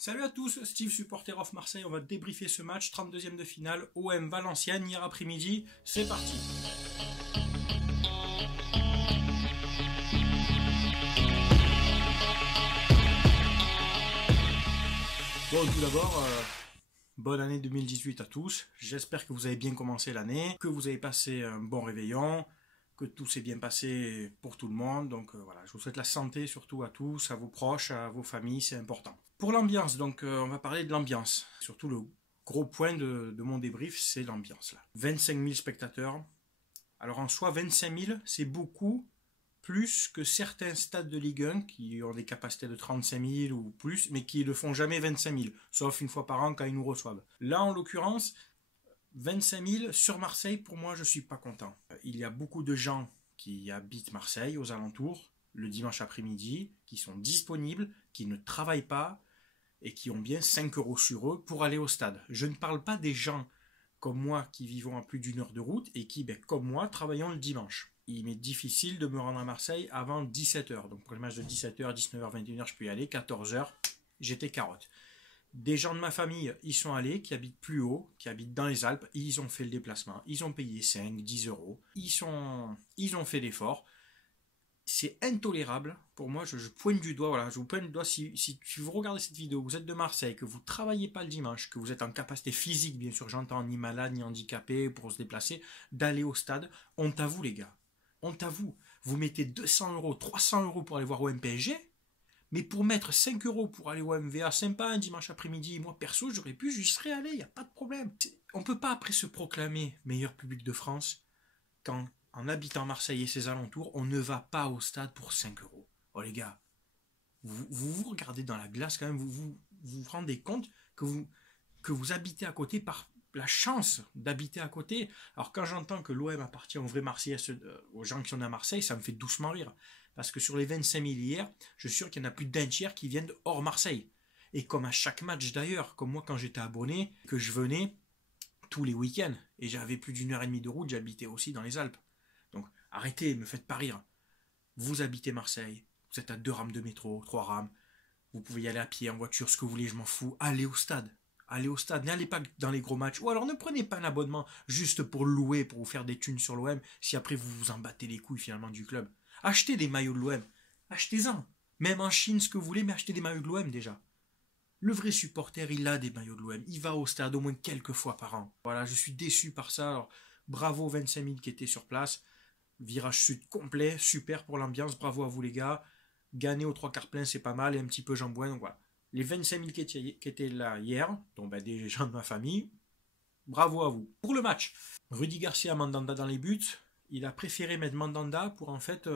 Salut à tous, Steve, supporter of Marseille. On va débriefer ce match, 32e de finale, OM Valenciennes, hier après-midi. C'est parti. Bon, tout d'abord, bonne année 2018 à tous. J'espère que vous avez bien commencé l'année, que vous avez passé un bon réveillon, que tout s'est bien passé pour tout le monde. Donc voilà, je vous souhaite la santé surtout à tous, à vos proches, à vos familles, c'est important. Pour l'ambiance, donc on va parler de l'ambiance. Surtout le gros point de mon débrief, c'est l'ambiance là. 25 000 spectateurs. Alors en soi, 25 000, c'est beaucoup plus que certains stades de Ligue 1 qui ont des capacités de 35 000 ou plus, mais qui ne font jamais 25 000, sauf une fois par an quand ils nous reçoivent. Là, en l'occurrence, 25 000 sur Marseille, pour moi, je ne suis pas content. Il y a beaucoup de gens qui habitent Marseille, aux alentours, le dimanche après-midi, qui sont disponibles, qui ne travaillent pas et qui ont bien 5 € sur eux pour aller au stade. Je ne parle pas des gens comme moi qui vivons à plus d'1 heure de route et qui, comme moi, travaillons le dimanche. Il m'est difficile de me rendre à Marseille avant 17h. Donc pour le match de 17h, 19h, 21h, je peux y aller. 14h, j'étais carotte. Des gens de ma famille y sont allés, qui habitent plus haut, qui habitent dans les Alpes. Ils ont fait le déplacement. Ils ont payé 5, 10 €. Ils ont fait l'effort. C'est intolérable. Pour moi, je pointe du doigt. Voilà, je vous pointe du doigt. Si vous regardez cette vidéo, vous êtes de Marseille, que vous ne travaillez pas le dimanche, que vous êtes en capacité physique, bien sûr, j'entends, ni malade, ni handicapé pour se déplacer, d'aller au stade, honte à vous, les gars. Honte à vous. Vous mettez 200 €, 300 € pour aller voir OM PSG, mais pour mettre 5 € pour aller au MVA, sympa, un dimanche après-midi, moi, perso, j'aurais pu, j'y serais allé, il n'y a pas de problème. On ne peut pas après se proclamer meilleur public de France quand, en habitant Marseille et ses alentours, on ne va pas au stade pour 5 €. Oh les gars, vous regardez dans la glace quand même, vous rendez compte que vous habitez à côté par la chance d'habiter à côté. Alors quand j'entends que l'OM appartient aux vrais Marseillais, aux gens qui sont à Marseille, ça me fait doucement rire. Parce que sur les 25 000 hier, je suis sûr qu'il y en a plus d'un tiers qui viennent hors Marseille. Et comme à chaque match d'ailleurs, comme moi quand j'étais abonné, que je venais tous les week-ends, et j'avais plus d'1 heure et demie de route, j'habitais aussi dans les Alpes. Donc arrêtez, me faites pas rire. Vous habitez Marseille, vous êtes à 2 rames de métro, 3 rames, vous pouvez y aller à pied, en voiture, ce que vous voulez, je m'en fous. Allez au stade. Allez au stade, n'allez pas dans les gros matchs. Ou alors ne prenez pas un abonnement juste pour louer, pour vous faire des thunes sur l'OM, si après vous vous en battez les couilles finalement du club. Achetez des maillots de l'OM. Achetez-en. Même en Chine, ce que vous voulez, mais achetez des maillots de l'OM déjà. Le vrai supporter, il a des maillots de l'OM. Il va au stade au moins quelques fois par an. Voilà, je suis déçu par ça. Alors, bravo 25 000 qui étaient sur place. Virage sud complet, super pour l'ambiance. Bravo à vous les gars. Gagner aux 3 quarts plein, c'est pas mal. Et un petit peu jambouin, donc voilà. Les 25 000 qui étaient là hier, donc des gens de ma famille, bravo à vous. Pour le match, Rudy Garcia, Mandanda dans les buts. Il a préféré mettre Mandanda pour en fait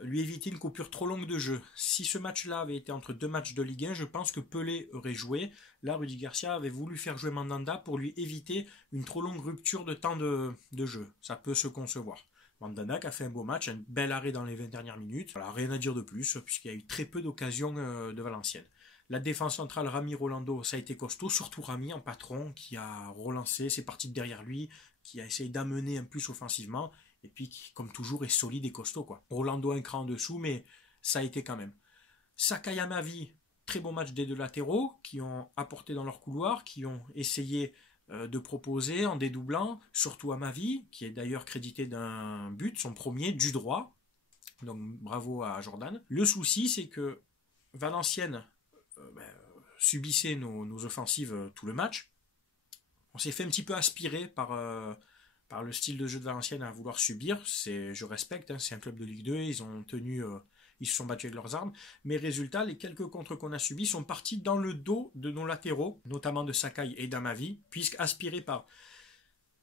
lui éviter une coupure trop longue de jeu. Si ce match-là avait été entre 2 matchs de Ligue 1, je pense que Pelé aurait joué. Là, Rudy Garcia avait voulu faire jouer Mandanda pour lui éviter une trop longue rupture de temps de jeu. Ça peut se concevoir. Mandanda qui a fait un beau match, un bel arrêt dans les 20 dernières minutes. Voilà, rien à dire de plus, puisqu'il y a eu très peu d'occasions de Valenciennes. La défense centrale, Rami Rolando, ça a été costaud, surtout Rami en patron, qui a relancé, c'est parti de derrière lui, qui a essayé d'amener un plus offensivement, et puis qui, comme toujours, est solide et costaud, quoi. Rolando un cran en dessous, mais ça a été quand même. Sakai Amavi, très bon match des deux latéraux, qui ont apporté dans leur couloir, qui ont essayé de proposer en dédoublant, surtout Amavi, qui est d'ailleurs crédité d'un but, son premier, du droit. Donc bravo à Jordan. Le souci, c'est que Valenciennes subissait nos offensives tout le match. On s'est fait un petit peu aspirer par le style de jeu de Valenciennes à vouloir subir. Je respecte, hein, c'est un club de Ligue 2, ils se sont battus avec leurs armes, mais résultat, les quelques contres qu'on a subis sont partis dans le dos de nos latéraux, notamment de Sakai et d'Amavi, puisqu'aspirés par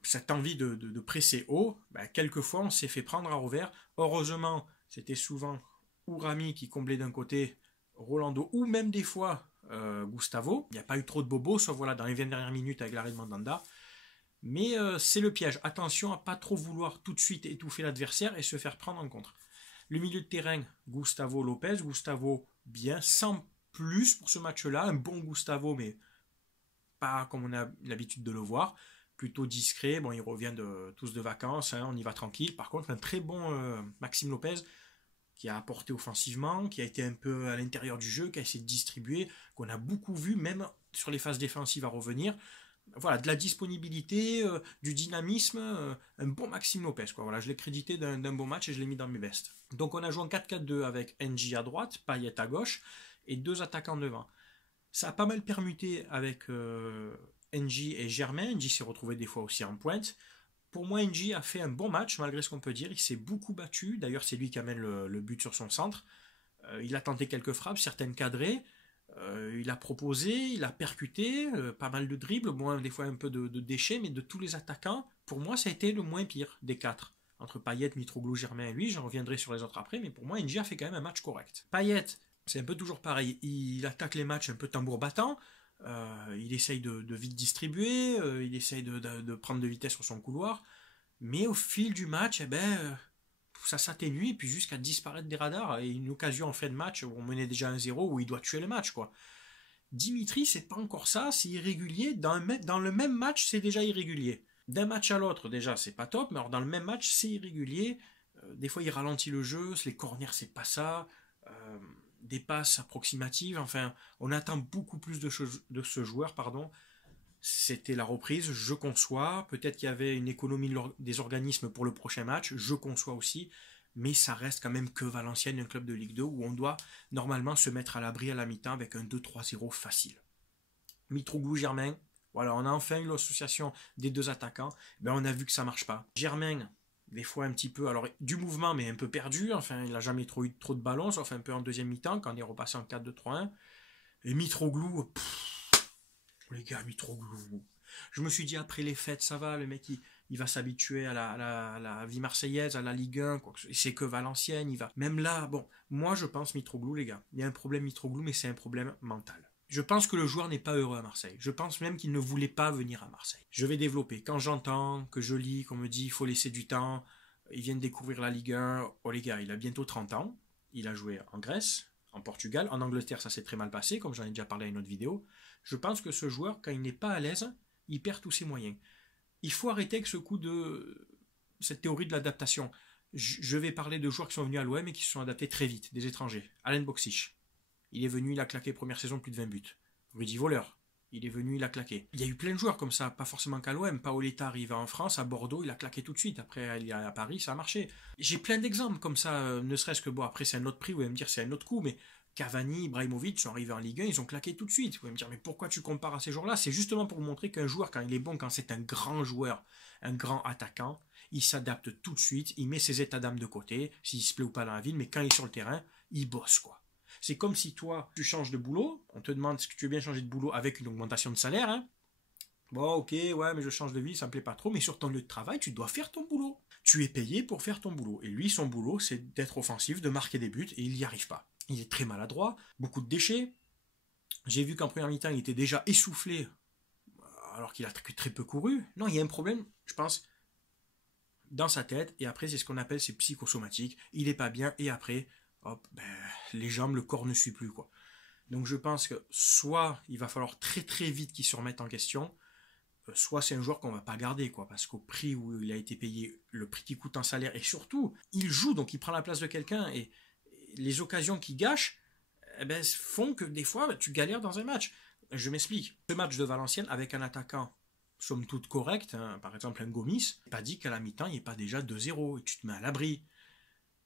cette envie de presser haut, quelquefois on s'est fait prendre à revers. Heureusement, c'était souvent Rami qui comblait d'un côté, Rolando, ou même des fois Gustavo. Il n'y a pas eu trop de bobos, sauf voilà, dans les 20 dernières minutes avec l'arrêt de Mandanda. Mais c'est le piège. Attention à pas trop vouloir tout de suite étouffer l'adversaire et se faire prendre en contre. Le milieu de terrain, Gustavo Lopez. Gustavo, bien, sans plus pour ce match-là. Un bon Gustavo, mais pas comme on a l'habitude de le voir. Plutôt discret. Bon, il revient tous de vacances, hein, on y va tranquille. Par contre, un très bon Maxime Lopez, qui a apporté offensivement, qui a été un peu à l'intérieur du jeu, qui a essayé de distribuer, qu'on a beaucoup vu, même sur les phases défensives à revenir. Voilà, de la disponibilité, du dynamisme, un bon Maxime Lopez, quoi. Voilà, je l'ai crédité d'un bon match et je l'ai mis dans mes bestes. Donc on a joué en 4-4-2 avec NJ à droite, Payet à gauche et 2 attaquants devant. Ça a pas mal permuté avec NJ et Germain. NJ s'est retrouvé des fois aussi en pointe. Pour moi, NJ a fait un bon match, malgré ce qu'on peut dire. Il s'est beaucoup battu. D'ailleurs, c'est lui qui amène le but sur son centre. Il a tenté quelques frappes, certaines cadrées. Il a proposé, il a percuté, pas mal de dribbles, bon, des fois un peu de déchets, mais de tous les attaquants, pour moi, ça a été le moins pire des 4. Entre Payet, Mitroglou, Germain et lui, j'en reviendrai sur les autres après, mais pour moi, NJ a fait quand même un match correct. Payet, c'est un peu toujours pareil, il attaque les matchs un peu tambour battant, il essaye de vite distribuer, il essaye de prendre de vitesse sur son couloir, mais au fil du match, ça s'atténue et puis jusqu'à disparaître des radars et une occasion en fin de match où on menait déjà 1-0 où il doit tuer le match, quoi. Dimitri, c'est pas encore ça, c'est irrégulier. Dans le même match, c'est déjà irrégulier. D'un match à l'autre, déjà, c'est pas top, mais alors dans le même match, c'est irrégulier. Des fois, il ralentit le jeu, les corners, c'est pas ça. Des passes approximatives, enfin, on attend beaucoup plus de ce joueur, pardon. C'était la reprise, je conçois. Peut-être qu'il y avait une économie des organismes pour le prochain match, je conçois aussi. Mais ça reste quand même que Valenciennes, un club de Ligue 2 où on doit normalement se mettre à l'abri à la mi-temps avec un 2-3-0 facile. Mitroglou, Germain, voilà, on a enfin eu l'association des 2 attaquants. Ben, on a vu que ça marche pas. Germain, des fois un petit peu, alors du mouvement, mais un peu perdu. Enfin, il n'a jamais eu trop de ballons, sauf un peu en deuxième mi-temps quand on est repassé en 4-2-3-1. Et Mitroglou, les gars, Mitroglou. Je me suis dit, après les fêtes, ça va, le mec, il va s'habituer à la vie marseillaise, à la Ligue 1, c'est que Valenciennes, il va. Même là, bon, moi je pense Mitroglou, les gars. Il y a un problème Mitroglou, mais c'est un problème mental. Je pense que le joueur n'est pas heureux à Marseille. Je pense même qu'il ne voulait pas venir à Marseille. Je vais développer. Quand j'entends, que je lis, qu'on me dit, il faut laisser du temps, ils viennent découvrir la Ligue 1. Oh les gars, il a bientôt 30 ans. Il a joué en Grèce, en Portugal, en Angleterre, ça s'est très mal passé, comme j'en ai déjà parlé à une autre vidéo. Je pense que ce joueur, quand il n'est pas à l'aise, il perd tous ses moyens. Il faut arrêter avec ce coup de cette théorie de l'adaptation. Je vais parler de joueurs qui sont venus à l'OM et qui se sont adaptés très vite, des étrangers. Alain Boksic, il est venu, il a claqué première saison plus de 20 buts. Rudy Voleur, il est venu, il a claqué. Il y a eu plein de joueurs comme ça, pas forcément qu'à l'OM. Paoletta arrive en France, à Bordeaux, il a claqué tout de suite. Après, il est à Paris, ça a marché. J'ai plein d'exemples comme ça, ne serait-ce que, bon, après c'est un autre prix, vous allez me dire c'est un autre coup, mais Cavani, Ibrahimovic sont arrivés en Ligue 1, ils ont claqué tout de suite. Vous allez me dire, mais pourquoi tu compares à ces joueurs-là? C'est justement pour vous montrer qu'un joueur, quand il est bon, quand c'est un grand joueur, un grand attaquant, il s'adapte tout de suite, il met ses états d'âme de côté, s'il se plaît ou pas dans la ville, mais quand il est sur le terrain, il bosse, quoi. C'est comme si toi, tu changes de boulot, on te demande est-ce que tu veux bien changer de boulot avec une augmentation de salaire, hein. Bon, ok, ouais, mais je change de vie, ça me plaît pas trop, mais sur ton lieu de travail, tu dois faire ton boulot. Tu es payé pour faire ton boulot. Et lui, son boulot, c'est d'être offensif, de marquer des buts, et il n'y arrive pas. Il est très maladroit, beaucoup de déchets. J'ai vu qu'en première mi-temps, il était déjà essoufflé, alors qu'il a très peu couru. Non, il y a un problème, je pense, dans sa tête, et après, c'est ce qu'on appelle, c'est psychosomatique. Il est pas bien, et après, hop, les jambes, le corps ne suit plus, quoi. Donc je pense que soit il va falloir très très vite qu'il se remette en question, soit c'est un joueur qu'on va pas garder, quoi, parce qu'au prix où il a été payé, le prix qui coûte en salaire, et surtout, il joue, donc il prend la place de quelqu'un, et les occasions qu'il gâche, font que des fois, tu galères dans un match. Je m'explique. Ce match de Valenciennes, avec un attaquant, somme toute correct, hein, par exemple un Gomis, pas dit qu'à la mi-temps, il n'y ait pas déjà 2-0, et tu te mets à l'abri.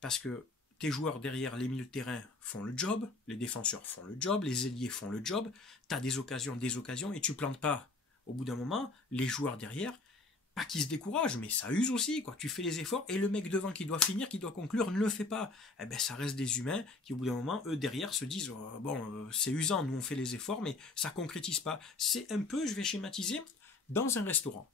Parce que tes joueurs derrière les milieux de terrain font le job, les défenseurs font le job, les ailiers font le job, tu as des occasions, et tu plantes pas. Au bout d'un moment, les joueurs derrière, pas qu'ils se découragent, mais ça use aussi, quoi. Tu fais les efforts et le mec devant qui doit finir, qui doit conclure, ne le fait pas. Ça reste des humains qui, au bout d'un moment, eux derrière se disent c'est usant, nous on fait les efforts, mais ça concrétise pas. C'est un peu, je vais schématiser, dans un restaurant.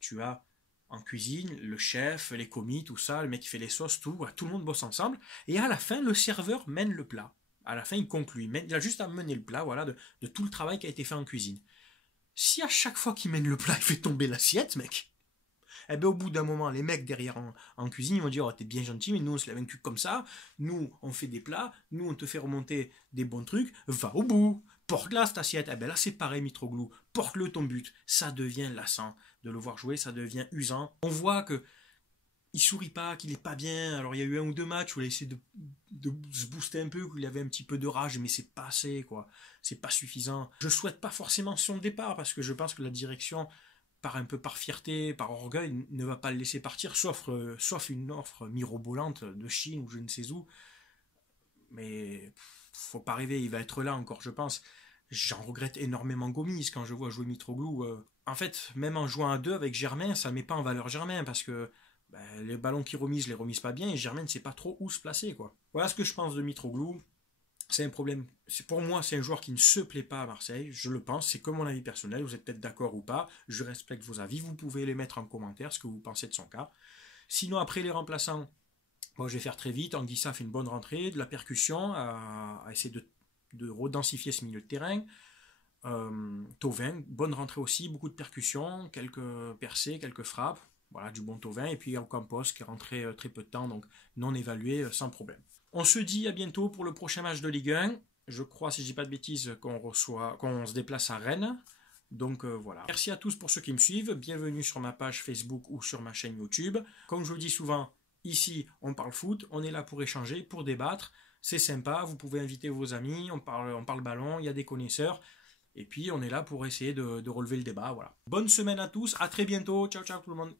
Tu as en cuisine le chef, les commis, tout ça, le mec qui fait les sauces, tout le monde bosse ensemble, et à la fin, le serveur mène le plat. À la fin, il conclut. Il a juste à mener le plat, voilà, de tout le travail qui a été fait en cuisine. Si à chaque fois qu'il mène le plat, il fait tomber l'assiette, mec, au bout d'un moment, les mecs derrière en cuisine, ils vont dire t'es bien gentil, mais nous on se lève un cul comme ça, nous on fait des plats, nous on te fait remonter des bons trucs, va au bout, porte-la cette assiette. Là c'est pareil, Mitroglou, porte-le ton but. Ça devient lassant de le voir jouer, ça devient usant. On voit que il sourit pas, qu'il est pas bien. Alors il y a eu 1 ou 2 matchs où il a essayé de se booster un peu, qu'il avait un petit peu de rage, mais c'est pas assez, quoi. C'est pas suffisant. Je souhaite pas forcément son départ, parce que je pense que la direction, un peu par fierté, par orgueil, ne va pas le laisser partir, sauf une offre mirobolante de Chine ou je ne sais où. Mais faut pas rêver, il va être là encore, je pense. J'en regrette énormément Gomis quand je vois jouer Mitroglou. En fait, même en jouant à deux avec Germain, ça met pas en valeur Germain parce que les ballons qu'il remise, les remise pas bien et Germain ne sait pas trop où se placer, quoi. Voilà ce que je pense de Mitroglou. C'est un problème. Pour moi, c'est un joueur qui ne se plaît pas à Marseille. Je le pense. C'est comme mon avis personnel. Vous êtes peut-être d'accord ou pas. Je respecte vos avis. Vous pouvez les mettre en commentaire, ce que vous pensez de son cas. Sinon, après les remplaçants, bon, je vais faire très vite. Anguissa fait une bonne rentrée, de la percussion, à essayer de redensifier ce milieu de terrain. Thauvin, bonne rentrée aussi, beaucoup de percussions, quelques percées, quelques frappes. Voilà, du bon Thauvin. Et puis Ocampos qui est rentré très peu de temps, donc non évalué, sans problème. On se dit à bientôt pour le prochain match de Ligue 1. Je crois, si je dis pas de bêtises, qu'on se déplace à Rennes. Donc voilà. Merci à tous pour ceux qui me suivent. Bienvenue sur ma page Facebook ou sur ma chaîne YouTube. Comme je vous le dis souvent, ici on parle foot, on est là pour échanger, pour débattre. C'est sympa, vous pouvez inviter vos amis, on parle ballon, il y a des connaisseurs. Et puis on est là pour essayer de relever le débat. Voilà. Bonne semaine à tous, à très bientôt. Ciao ciao tout le monde.